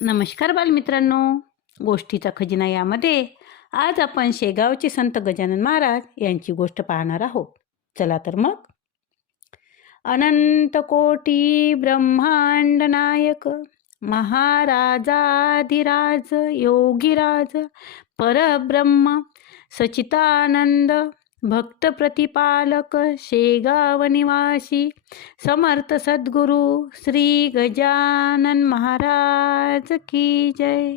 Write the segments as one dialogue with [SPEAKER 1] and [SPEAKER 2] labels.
[SPEAKER 1] नमस्कार बालमित्रांनो. गोष्टीचा खजिना यामध्ये आज आपण शेगावचे संत गजानन महाराज यांची गोष्ट पाहणार आहोत. चला तर मग. अनंत कोटी ब्रह्मांड नायक महाराजाधिराज योगीराज परब्रह्म सचितानंद भक्त प्रतिपालक शेगाव निवासी समर्थ सद्गुरू श्री गजानन महाराज की जय.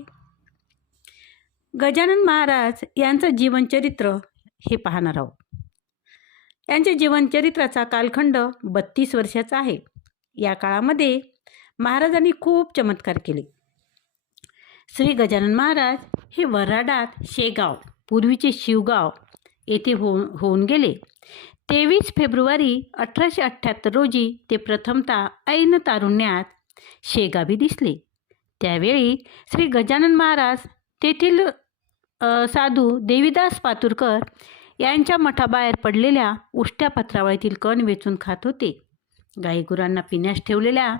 [SPEAKER 1] गजानन महाराज यांचं जीवनचरित्र हे पाहणार आहोत. यांच्या जीवनचरित्राचा कालखंड बत्तीस वर्षाचा आहे. या काळामध्ये महाराजांनी खूप चमत्कार केले. श्री गजानन महाराज हे वऱ्हाडात शेगाव पूर्वीचे शिवगाव येथे होऊन होऊन गेले. तेवीस फेब्रुवारी अठराशे अठ्ठ्याहत्तर रोजी ते प्रथमतः ऐन तारुण्यात शेगावी दिसले. त्यावेळी श्री गजानन महाराज तेथील साधू देवीदास पातुरकर यांच्या मठाबाहेर पडलेल्या उष्ट्या पत्रावळीतील कण वेचून खात होते. गाईगुरांना पिण्यास ठेवलेल्या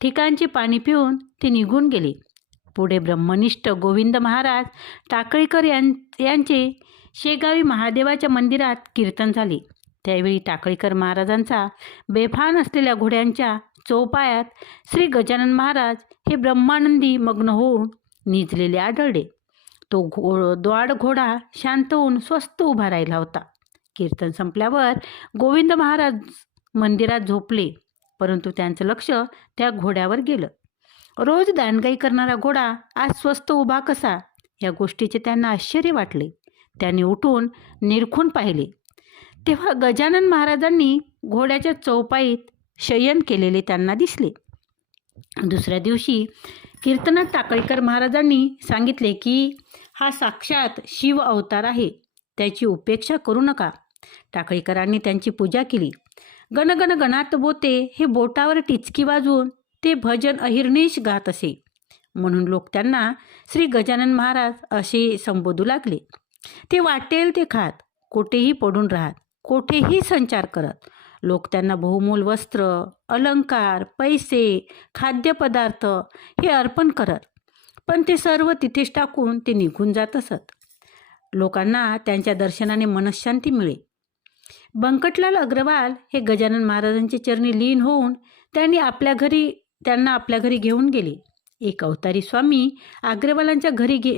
[SPEAKER 1] ठिकाणचे पाणी पिऊन ते निघून गेले. पुढे ब्रह्मनिष्ठ गोविंद महाराज टाकळीकर यां यांचे शेगावी महादेवाच्या मंदिरात कीर्तन झाले. त्यावेळी टाकळीकर महाराजांचा बेफान असलेल्या घोड्यांच्या चौपायात श्री गजानन महाराज हे ब्रह्मानंदी मग्न होऊन निजलेले आढळले. तो घो द्वाड घोडा शांत होऊन स्वस्त उभा राहिला होता. कीर्तन संपल्यावर गोविंद महाराज मंदिरात झोपले परंतु त्यांचं लक्ष त्या घोड्यावर गेलं. रोज दानगाई करणारा घोडा आज स्वस्थ उभा कसा? या गोष्टीचे त्यांना आश्चर्य वाटले. त्याने उठून निरखून पाहिले. तेव्हा गजानन महाराजांनी घोड्याच्या चौपाईत शयन केलेले त्यांना दिसले. दुसऱ्या दिवशी कीर्तनात टाकळीकर महाराजांनी सांगितले की हा साक्षात शिव अवतार आहे. त्याची उपेक्षा करू नका. टाकळीकरांनी त्यांची पूजा केली. गणगण गणात बोते हे बोटावर टिचकी वाजवून ते भजन अहिर्निश गात असे. म्हणून लोक त्यांना श्री गजानन महाराज असे संबोधू लागले. ते वाटेल ते खात कोठेही पडून राहत कोठेही संचार करत. लोक त्यांना बहुमूल वस्त्र अलंकार पैसे खाद्यपदार्थ हे अर्पण करत. पण ते सर्व तिथेच टाकून ते निघून जात असत. लोकांना त्यांच्या दर्शनाने मनशांती मिळे बंकटलाल अग्रवाल हे गजानन महाराजांचे चरणी लीन होऊन त्यांनी आपल्या घरी त्यांना आपल्या घरी घेऊन गेले. एक अवतारी स्वामी अग्रवालांच्या घरी गे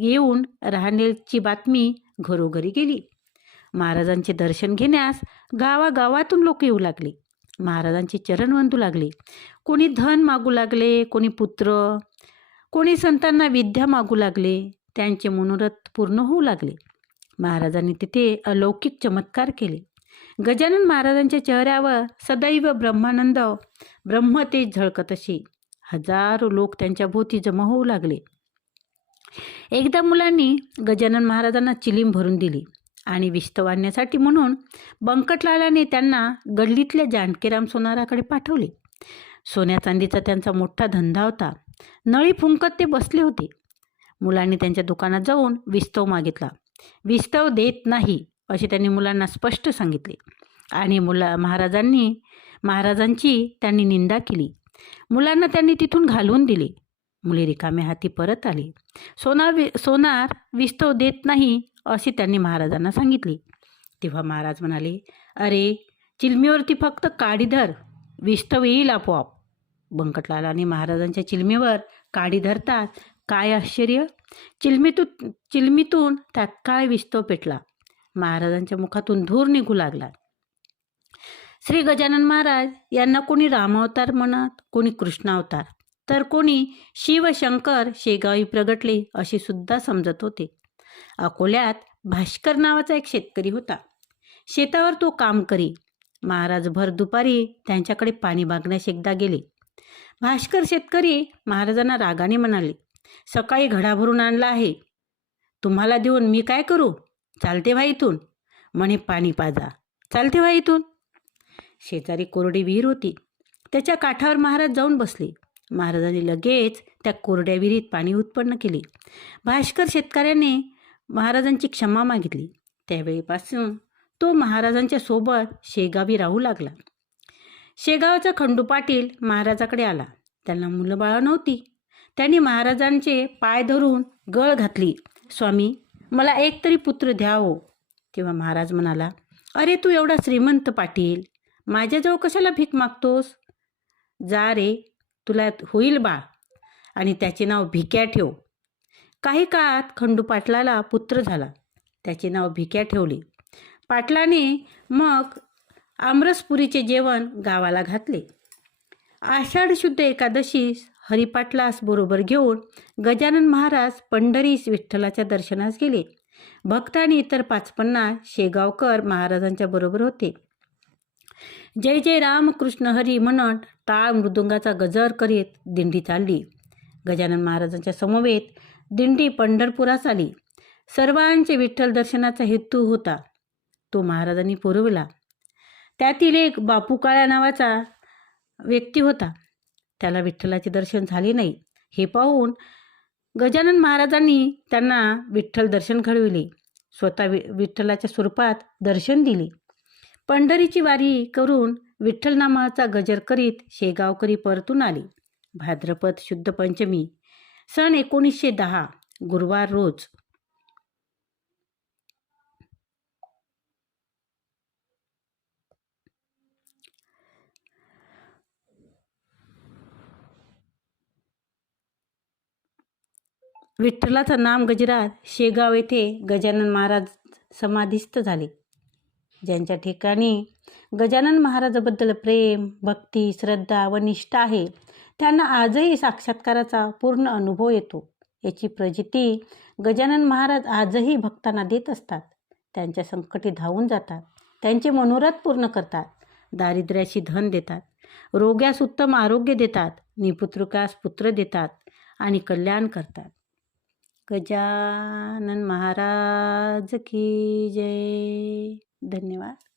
[SPEAKER 1] येऊन राहण्याची बातमी घरोघरी गेली. महाराजांचे दर्शन घेण्यास गावागावातून लोक येऊ लागले. महाराजांचे चरण वंदू लागले. कोणी धन मागू लागले कोणी पुत्र कोणी संतांना विद्या मागू लागले त्यांचे मनोरथ पूर्ण होऊ लागले. महाराजांनी तिथे अलौकिक चमत्कार केले. गजानन महाराजांच्या चेहऱ्यावर सदैव ब्रह्मानंद ब्रह्मतेज झळकत असे. हजारो लोक त्यांच्या भोवती जमा होऊ लागले. एकदा मुलांनी गजानन महाराजांना चिलीम भरून दिली आणि विस्त वाढण्यासाठी म्हणून बंकटलालाने त्यांना गल्लीतल्या जानकीराम सोनाराकडे पाठवले. सोन्या चांदीचा त्यांचा मोठा धंदा होता. नळी फुंकत ते बसले होते. मुलांनी त्यांच्या दुकानात जाऊन विस्तव मागितला. विस्तव देत नाही असे त्यांनी मुलांना स्पष्ट सांगितले. आणि मुला महाराजांनी महाराजांची त्यांनी निंदा केली. मुलांना त्यांनी तिथून घालवून दिले. मुले रिकाम्या हाती परत आली. सोनार वि सोनार विस्तव देत नाही असे त्यांनी महाराजांना सांगितले. तेव्हा महाराज म्हणाले अरे चिलमीवरती फक्त काडी धर विस्तव येईल आपोआप. बंकटलालाने महाराजांच्या चिलमीवर काडी धरतात. काय आश्चर्य! चिलमीतून चिलमीतून तात्काळ विस्तव पेटला. महाराजांच्या मुखातून धूर निघू लागला. श्री गजानन महाराज यांना कोणी रामावतार म्हणत कोणी कृष्णावतार. तर कोणी शिवशंकर शेगावी प्रगटले असे सुद्धा समजत होते. अकोल्यात भास्कर नावाचा एक शेतकरी होता. शेतावर तो काम करी महाराज भर दुपारी त्यांच्याकडे पाणी मागण्यास एकदा गेले. भास्कर शेतकरी महाराजांना रागाने म्हणाले सकाळी घडा भरून आणला आहे. तुम्हाला देऊन मी काय करू? चालते व्हा इथून. म्हणे पाणी पाजा. चालते व्हा इथून. शेजारी कोरडी विहीर होती. त्याच्या काठावर महाराज जाऊन बसले. महाराजांनी लगेच त्या कोरड्या विहिरीत पाणी उत्पन्न केले. भास्कर शेतकऱ्याने महाराजांची क्षमा मागितली. त्यावेळीपासून तो महाराजांच्या सोबत शेगावी राहू लागला. शेगावचा खंडू पाटील महाराजाकडे आला. त्यांना मुलं बाळं नव्हती. त्यांनी महाराजांचे पाय धरून गळ घातली. स्वामी मला एक तरी पुत्र द्या हो. तेव्हा महाराज म्हणाला अरे तू एवढा श्रीमंत पाटील. माझ्याजवळ कशाला भीक मागतोस? जा रे तुला होईल बा आणि त्याचे नाव भिक्या ठेव. काही काळात खंडू पाटलाला पुत्र झाला. त्याचे नाव भिक्या ठेवले. पाटलाने मग आमरसपुरीचे जेवण गावाला घातले. आषाढ शुद्ध एकादशीस हरिपाटलास बरोबर घेऊन गजानन महाराज पंढरीस विठ्ठलाच्या दर्शनास गेले. भक्त आणि इतर पाचपन्ना शेगावकर महाराजांच्या बरोबर होते. जय जय राम कृष्ण हरी म्हणत टाळ मृदुंगाचा गजर करीत दिंडी चालली. गजानन महाराजांच्या समवेत दिंडी पंढरपुरास आली. सर्वांचे विठ्ठल दर्शनाचा हेतू होता. तो महाराजांनी पुरवला. त्यातील एक बापू काळ्या नावाचा व्यक्ती होता. त्याला विठ्ठलाचे दर्शन झाले नाही. हे पाहून गजानन महाराजांनी त्यांना विठ्ठल दर्शन घडविले. स्वतः वि विठ्ठलाच्या स्वरूपात दर्शन दिले. पंढरीची वारी करून विठ्ठलनामाचा गजर करीत शेगावकरी परतून आली. भाद्रपद शुद्ध पंचमी सन एकोणीसशे दहा गुरुवार रोज. विठ्ठलाचं नाम गजरात शेगाव येथे गजानन महाराज समाधिस्थ झाले. ज्यांच्या ठिकाणी गजानन महाराजाबद्दल प्रेम भक्ती श्रद्धा व निष्ठा आहे त्यांना आजही साक्षात्काराचा पूर्ण अनुभव येतो. याची प्रचिती गजानन महाराज आजही भक्तांना देत असतात. त्यांच्या संकटी धावून जातात. त्यांचे मनोरथ पूर्ण करतात. दारिद्र्याशी धन देतात. रोग्यास उत्तम आरोग्य देतात. निपुत्रुकास पुत्र देतात आणि कल्याण करतात. गजानन महाराज की जय. धन्यवाद.